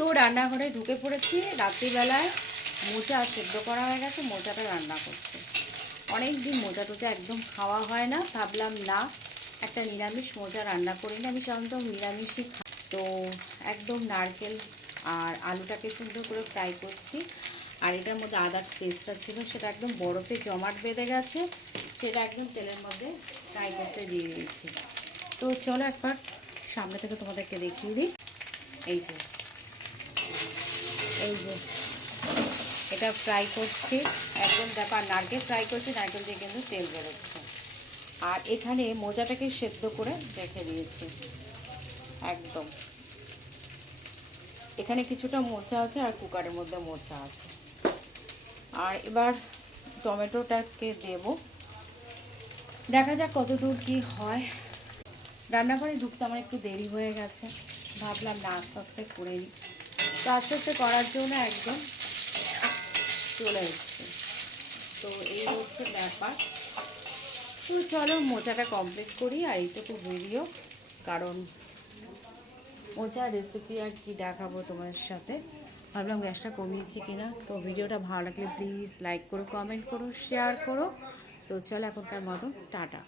তো রান্নাঘরে ঢুকে পড়েছি। রাত্রিবেলায় মোচা সেদ্ধ করা হয়ে গেছে, মোচাটা রান্না করছে। অনেক দিন মোচা টোচা একদম খাওয়া হয় না, ভাবলাম না একটা নিরামিষ মোচা রান্না করি না। আমি সাধারণত নিরামিষই খাই। তো একদম নারকেল আর আলুটাকে সুন্দর করে ফ্রাই করছি। আর এটার মধ্যে আদার পেস্টটা ছিল, সেটা একদম বরফে জমাট বেঁধে গেছে, সেটা একদম তেলের মধ্যে ফ্রাই করতে দিয়ে দিয়েছি। তো চলো একবার সামনে থেকে তোমাদেরকে দেখিয়ে দিই। এই যে এটা ফ্রাই করছি একদম, দেখো। আর নারকেল ফ্রাই করছি, নারকেল দিয়ে কিন্তু তেল বেরোচ্ছে। আর এখানে মোচাটাকে সেদ্ধ করে রেখে দিয়েছি একদম। এখানে কিছুটা মোচা আছে আর কুকারের মধ্যে মোচা আছে। আর এবার টমেটোটাকে দেব, দেখা যাক কত দূর কী হয়। রান্নাঘরে ঢুকতে আমার একটু দেরি হয়ে গেছে, ভাবলাম না আস্তে আস্তে করে নিই। তো আস্তে আস্তে করার জন্য একদম চলে এসছে। তো এই হচ্ছে ব্যাপার। তো চলো মোচাটা কমপ্লিট করি আর এইটুকু ভিডিও, কারণ মোচার রেসিপি আর কি দেখাবো তোমার সাথে। ভাবলাম গ্যাসটা কমিয়েছি কিনা। তো ভিডিওটা ভালো লাগলে প্লিজ লাইক করো, কমেন্ট করো, শেয়ার করো। তো চলো এখনকার মতো টাটা।